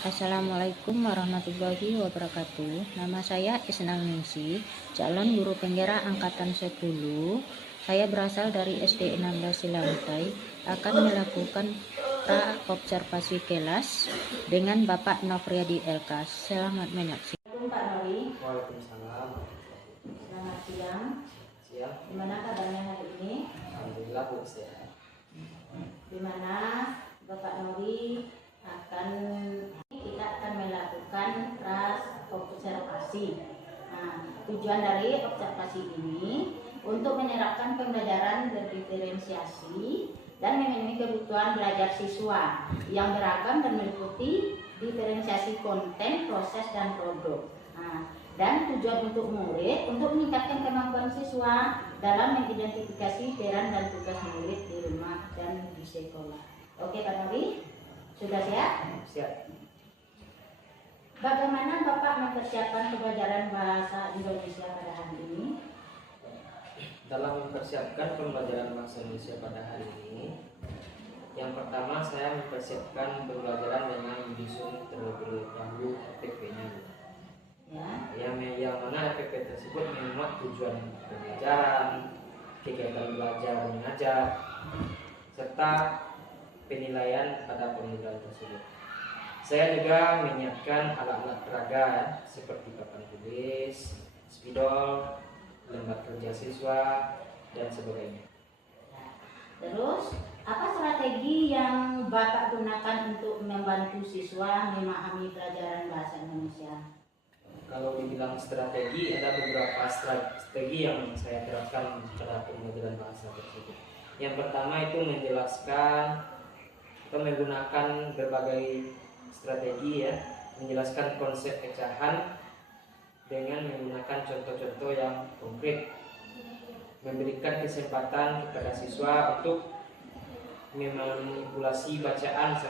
Assalamualaikum warahmatullahi wabarakatuh. Nama saya Isnang Ningsi, calon guru penggerak angkatan 10. Saya berasal dari SD 16 Silantai, akan melakukan pra-observasi kelas dengan Bapak Nofriyadi Elkas. Selamat menyaksikan. Pak Nori. Waalaikumsalam. Selamat siang. Siang. Gimana kabarnya hari ini? Alhamdulillah Bu, sehat. Dimana Bapak Nori kita akan melakukan observasi. Tujuan dari observasi ini untuk menerapkan pembelajaran berdiferensiasi dan memenuhi kebutuhan belajar siswa yang beragam dan meliputi diferensiasi konten, proses, dan produk. Dan tujuan untuk murid untuk meningkatkan kemampuan siswa dalam mengidentifikasi peran dan tugas murid di rumah dan di sekolah. Oke Pak Nori? Sudah siap? Siap. Bagaimana Bapak mempersiapkan pembelajaran bahasa Indonesia pada hari ini? Dalam mempersiapkan pembelajaran bahasa Indonesia pada hari ini, yang pertama saya mempersiapkan pembelajaran dengan menyusun terlebih dahulu RPP-nya. Yang mana RPP tersebut memuat tujuan pembelajaran, kegiatan belajar mengajar, serta penilaian pada pembelajaran tersebut. Saya juga menyiapkan alat-alat peraga seperti papan tulis, spidol, lembar kerja siswa, dan sebagainya. Terus, apa strategi yang Bapak gunakan untuk membantu siswa memahami pelajaran bahasa Indonesia? Kalau dibilang strategi, ada beberapa strategi yang saya terapkan pada pembelajaran bahasa tersebut. Yang pertama itu menjelaskan atau menggunakan berbagai strategi menjelaskan konsep pecahan dengan menggunakan contoh-contoh yang konkret, memberikan kesempatan kepada siswa untuk memanipulasi bacaan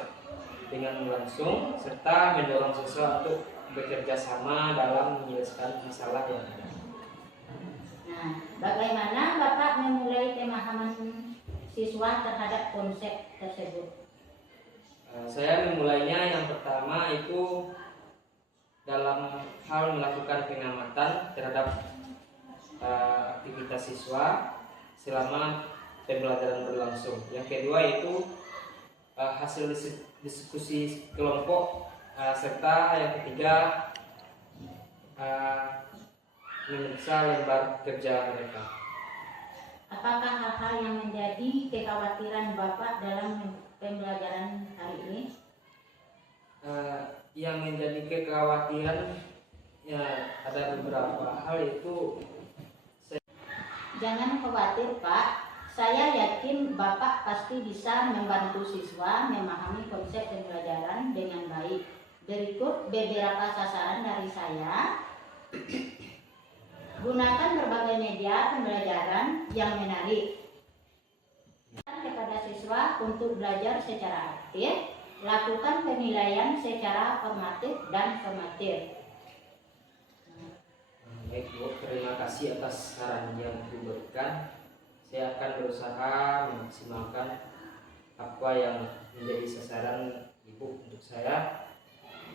dengan langsung, serta mendorong siswa untuk bekerja sama dalam menyelesaikan masalah yang ada. Bagaimana Bapak memulai pemahaman siswa terhadap konsep tersebut? Saya memulainya yang pertama itu dalam hal melakukan pengamatan terhadap aktivitas siswa selama pembelajaran berlangsung. Yang kedua itu hasil diskusi kelompok, serta yang ketiga memeriksa lembar kerja mereka. Apakah hal-hal yang menjadi kekhawatiran Bapak dalam pembelajaran hari ini? Yang menjadi kekhawatiran ada beberapa hal itu. Jangan khawatir Pak, saya yakin Bapak pasti bisa membantu siswa memahami konsep pembelajaran dengan baik. Berikut beberapa sasaran dari saya. Gunakan berbagai media pembelajaran yang menarik kepada siswa untuk belajar secara aktif, lakukan penilaian secara formatif dan formatif. Baik Bu, terima kasih atas saran yang diberikan. Saya akan berusaha memaksimalkan apa yang menjadi sasaran Ibu untuk saya,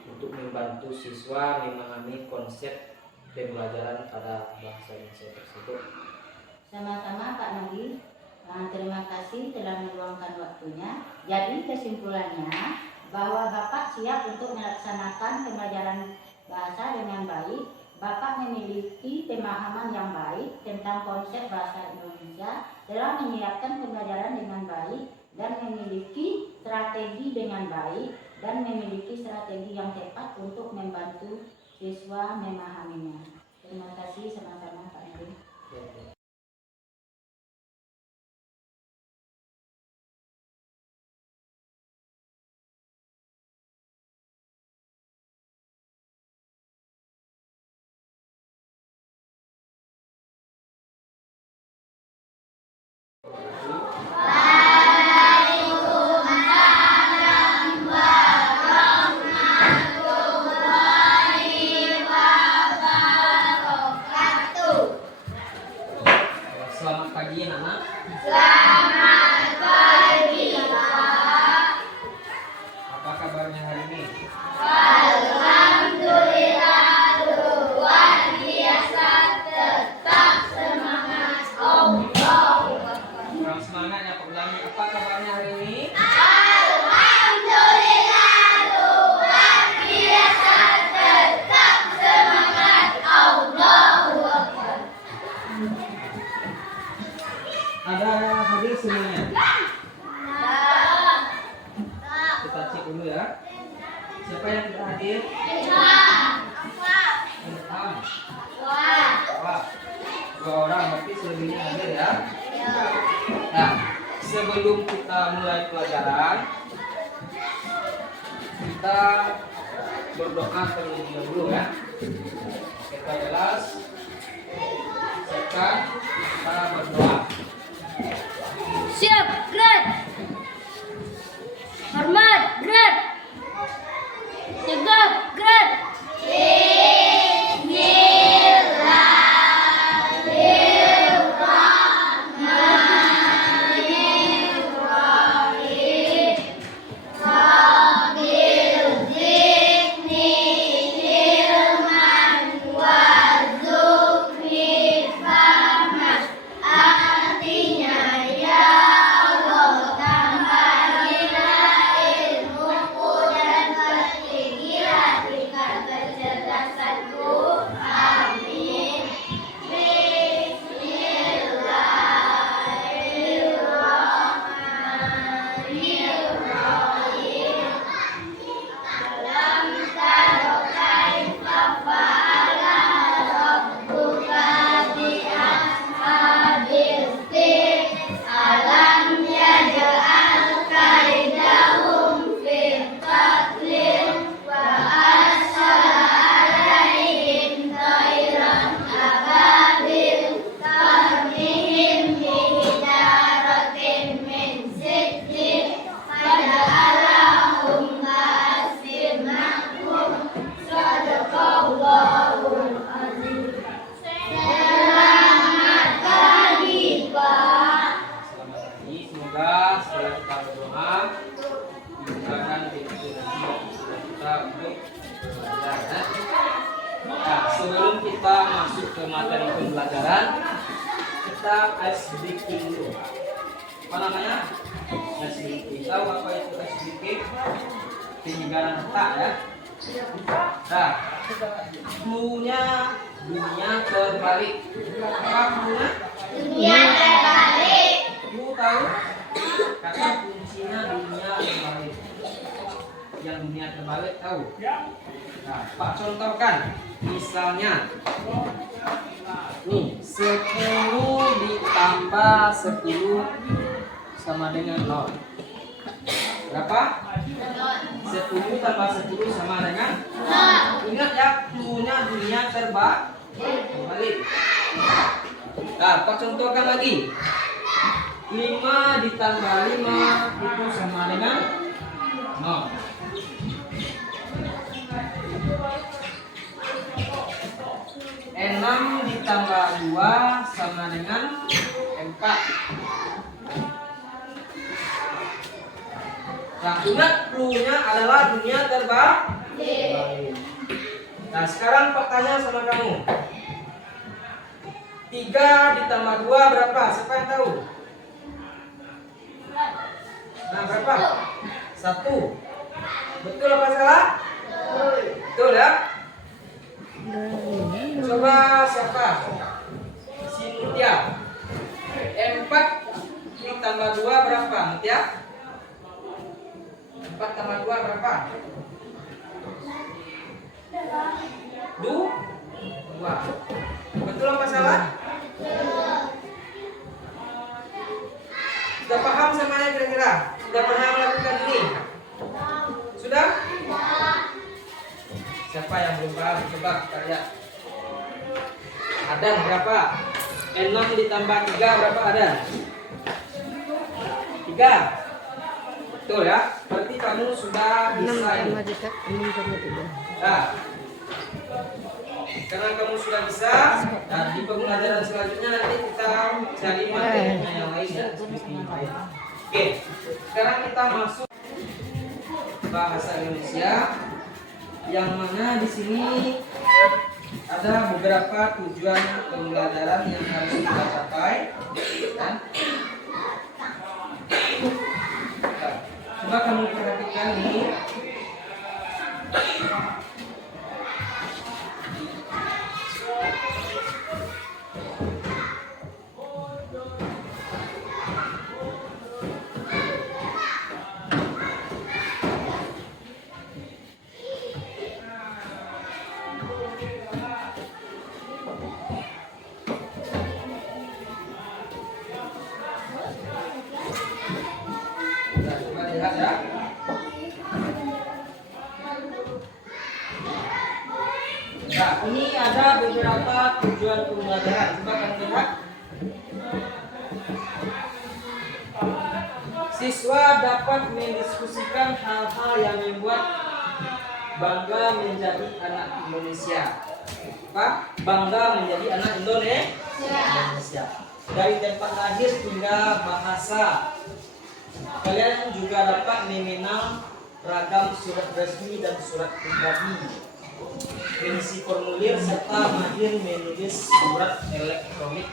untuk membantu siswa memahami konsep pembelajaran pada bahasa Indonesia tersebut. Sama-sama Pak Nadi. Terima kasih telah meluangkan waktunya. Jadi kesimpulannya bahwa Bapak siap untuk melaksanakan pembelajaran bahasa dengan baik. Bapak memiliki pemahaman yang baik tentang konsep bahasa Indonesia, telah menyiapkan pembelajaran dengan baik dan memiliki strategi dengan baik dan memiliki strategi yang tepat untuk membantu siswa memahaminya. Terima kasih sama-sama Pak Nadi. Apa kabarnya hari ini? Alhamdulillah luar biasa, tetap semangat Allah. Kurang semangat ya Pak ulangi. Apa kabarnya hari ini? Alhamdulillah luar biasa, tetap semangat Allahu Akbar. Ada hadir semuanya? Kita cek dulu ya. Siapa yang tidak hadir? Ilham. Wah, 2 orang, berarti selebihnya hadir ya. Nah, sebelum kita mulai pelajaran, kita berdoa terlebih dahulu ya. Kita jelas, siapkan, kita berdoa. Siap, gerak. Hormat, gerak. Tegap, gerak. Artinya ya Allah tambahilah ilmuku dan pertinggilah tingkat kecerdasanku. Amin. Bismillahirrahmanirrahim. Alam tara kaifa fa'ala rabbuka bi ashabil fil. Alam yaj'al kaidahum fil tadlil wa arsala alaihim tayran ababil tarmihim bihijaratin min sijil faja'alahum ka'asfin ma'kul. Sadaqallahul azim. Selamat pagi, Pak. Selamat pagi, semoga setelah kita berdoa dimudahkan pintu rezeki kita untuk belajar ya. Nah, sebelum kita masuk ke materi pembelajaran, kita SDK dulu. Apa namanya? SDK. Tahu apa itu SDK? Penyegaran otak ya. Nah, clue-nya dunia terbalik. Apa clue-nya? Dunia terbalik. Lu tahu kata kuncinya dunia terbalik. Yang dunia terbalik tahu? Nah, Pak contohkan. Misalnya nih 10 ditambah 10 sama dengan 0. Berapa? 10 tambah 10 sama dengan 0. Ingat ya, clue-nya dunia terbalik. Nah, Pak contohkan lagi. 5 ditambah 5 itu sama dengan 0. 6 ditambah 2 sama dengan 4. Nah, ingat clue-nya adalah dunia terbalik. Nah, sekarang Pak tanya sama kamu. 3 ditambah 2 berapa? Siapa yang tahu? Nah, berapa? 1. Betul apa salah? Betul ya? Coba siapa? Si Mutia. 4 ditambah 2 berapa? Mutia? 4 tambah 2 berapa? 2. Betul apa salah? Sudah paham semuanya kira-kira? Sudah pernah melakukan ini? Sudah? Siapa yang belum paham? Coba kita lihat. Adan berapa? 6 ditambah 3 berapa Adan? 3. Betul ya? Berarti kamu sudah bisa ini. Nah, karena kamu sudah bisa, dan di pembelajaran selanjutnya nanti kita cari materinya yang lain ya. Oke, sekarang kita masuk bahasa Indonesia, yang mana di sini ada beberapa tujuan pembelajaran yang harus kita capai. Nah, coba kamu perhatikan ini. Nah, coba lihat ya. Nah, ini ada beberapa tujuan pembelajaran. Coba kamu lihat. Siswa dapat mendiskusikan hal-hal yang membuat bangga menjadi anak Indonesia. Apa? Bangga menjadi anak Indonesia. Dari tempat lahir hingga bahasa. Kalian juga dapat mengenal ragam surat resmi dan surat pribadi, mengisi formulir serta mahir menulis surat elektronik.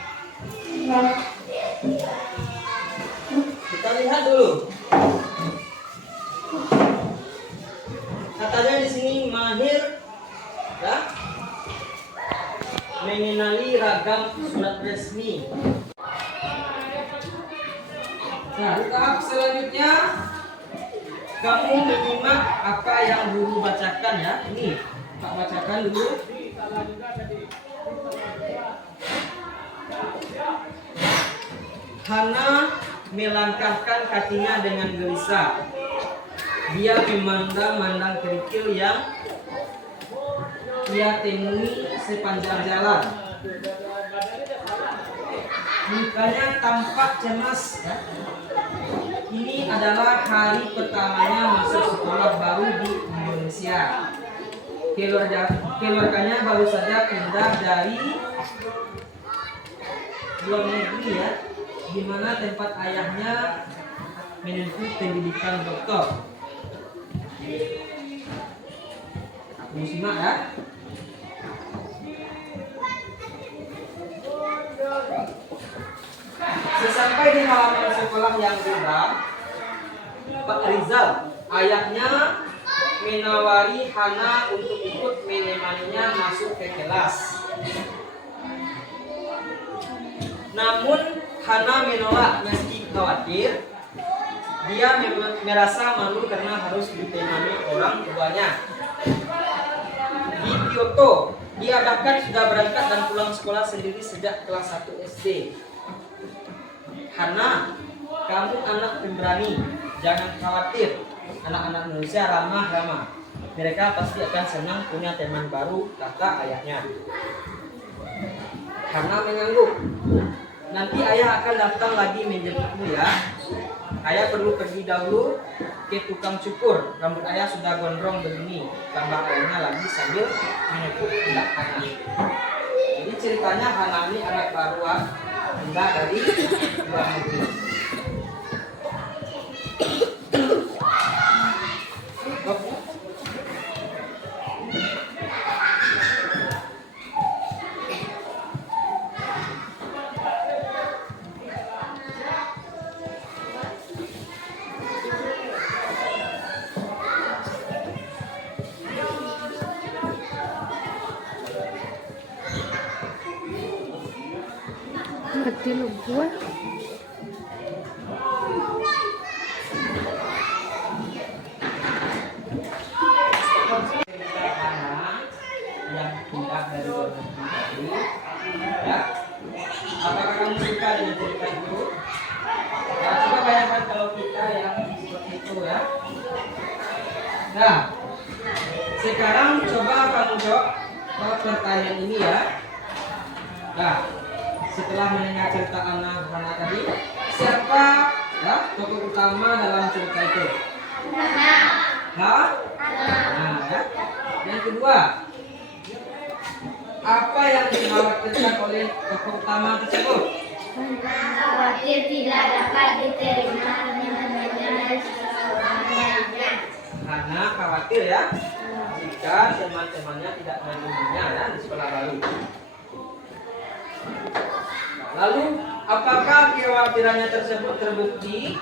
Kita lihat dulu. Katanya di sini mahir, ya, mengenali ragam surat resmi. Nah, tahap selanjutnya kamu menyimak apa yang guru bacakan ya. Ini Pak bacakan dulu. Hana melangkahkan kakinya dengan gelisah. Dia memandang-mandang kerikil yang ia temui sepanjang jalan. Mukanya tampak cemas. Ini adalah hari pertamanya masuk sekolah baru di Indonesia. Keluarganya baru saja pindah dari luar negeri ya, di mana tempat ayahnya menempuh pendidikan doktor. Aku simak ya. Sesampai di halaman sekolah yang geram, Pak Rizal, ayahnya menawari Hana untuk ikut menemaninya masuk ke kelas. Namun Hana menolak meski khawatir. Dia merasa malu karena harus ditemani orang tuanya. Di Kyoto, dia bahkan sudah berangkat dan pulang sekolah sendiri sejak kelas 1 SD. Hana, kamu anak pemberani, jangan khawatir. Anak-anak Indonesia ramah-ramah. Mereka pasti akan senang punya teman baru, kata ayahnya. Hana mengangguk. Nanti ayah akan datang lagi menjemputmu ya. Ayah perlu pergi dahulu ke tukang cukur. Rambut ayah sudah gondrong begini, tambah ayahnya lagi sambil menepuk pundak Hana. Jadi ceritanya Hana ini anak baruan, pindah dari luar negeri. Mati lu gua. Yang pindah dari luar negeri tadi, ya. Apakah kamu suka dengan cerita itu? Nah, coba bayangkan kalau kita yang seperti itu ya. Nah, sekarang coba kamu jawab pertanyaan ini ya. Nah, setelah mendengar cerita Hana tadi, siapa ya tokoh utama dalam cerita itu? Hah? Nah, ya. Yang kedua, apa yang dikhawatirkan oleh tokoh utama tersebut? Khawatir tidak dapat diterima dengan dari seseorang lainnya. Hana khawatir ya jika teman-temannya tidak mengunjunginya ya di sekolah baru. Lalu apakah kekhawatirannya tersebut terbukti?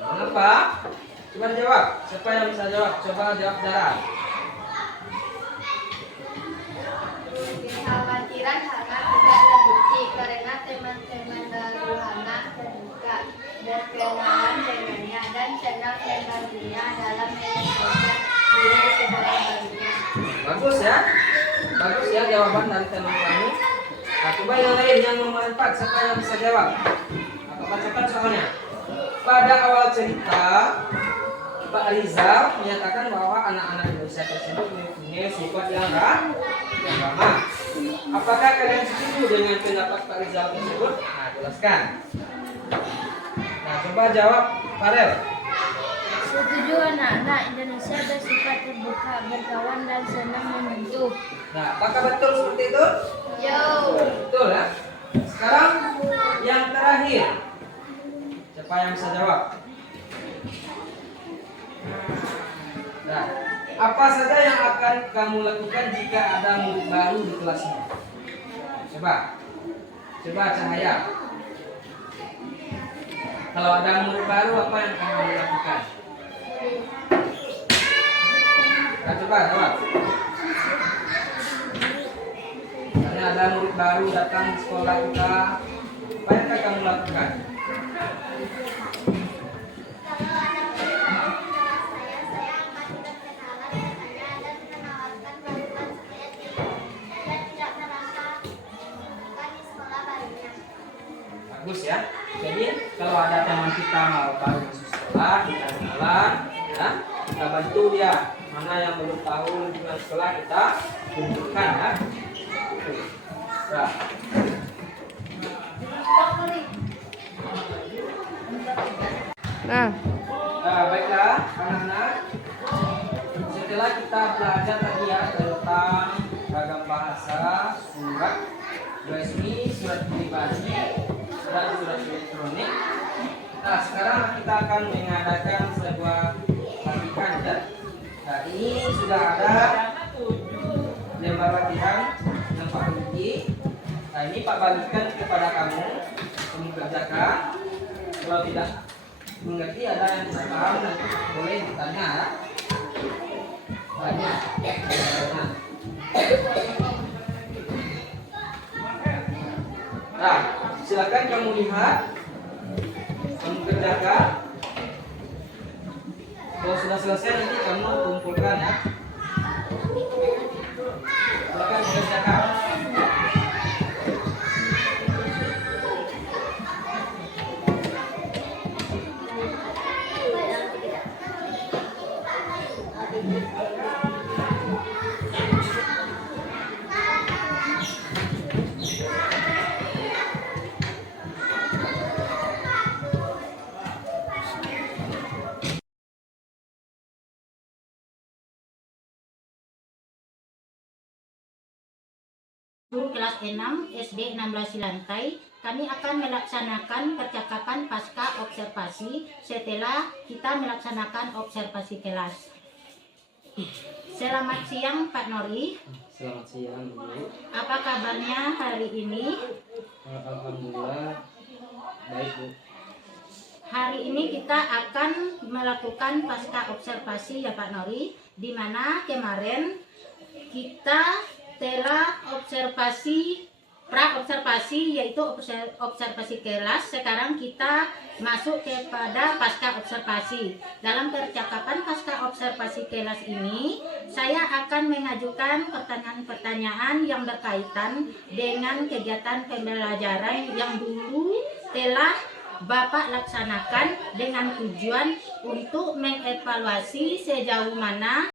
Mengapa? Coba jawab. Siapa yang bisa jawab? Coba jawab Dara. Kekhawatiran Hana tidak terbukti karena teman-teman baru Hana terbuka, berkenalan dengannya dan senang membantunya dalam menyesuaikan diri di sekolah barunya. Bagus ya. Bagus ya jawaban dari teman kamu. Nah, coba yang lain yang nomor 4, siapa yang bisa jawab? Aku bacakan soalnya. Pada awal cerita, Pak Rizal menyatakan bahwa anak-anak Indonesia tersebut mempunyai sifat yang ramah. Apakah kalian setuju dengan pendapat Pak Rizal tersebut? Nah, jelaskan. Nah, coba jawab, Farel. Setuju, anak-anak Indonesia bersifat terbuka, berkawan dan senang membantu. Nah, apakah betul seperti itu? Yo. Betul ya. Sekarang yang terakhir, siapa yang bisa jawab? Nah, apa saja yang akan kamu lakukan jika ada murid baru di kelasmu? Coba Cahaya. Kalau ada murid baru, apa yang akan kamu lakukan? Nah, coba jawab. Misalnya ada murid baru datang di sekolah kita, apa yang akan kamu lakukan? Bagus ya. Jadi kalau ada teman kita mau baru masuk sekolah, kita kenalan, ya, kita bantu dia. Mana yang belum tahu lingkungan sekolah kita tunjukkan ya. Nah. Nah, baiklah anak-anak. Setelah kita belajar tadi ya tentang ragam bahasa, surat resmi, surat pribadi, dan surat elektronik. Nah, sekarang kita akan mengadakan sebuah latihan ya. Nah, ini sudah ada lembar latihan yang Pak Ruki. Nah, ini Pak bagikan kepada kamu kerjakan. Kalau tidak mengerti ada yang tidak paham nanti boleh ditanya ya. Banyak. Nah, silakan kamu lihat, kamu kerjakan. Kalau sudah selesai nanti kamu kumpulkan ya. Silakan kerjakan. Guru kelas 6 SD 16 Lantai, kami akan melaksanakan percakapan pasca observasi setelah kita melaksanakan observasi kelas. Selamat siang Pak Nori. Selamat siang Bu. Apa kabarnya hari ini? Alhamdulillah baik Bu. Hari ini kita akan melakukan pasca observasi ya Pak Nori, di mana kemarin kita telah observasi pra-observasi yaitu observasi kelas. Sekarang kita masuk kepada pasca observasi. Dalam percakapan pasca observasi kelas ini, saya akan mengajukan pertanyaan-pertanyaan yang berkaitan dengan kegiatan pembelajaran yang dulu telah Bapak laksanakan dengan tujuan untuk mengevaluasi sejauh mana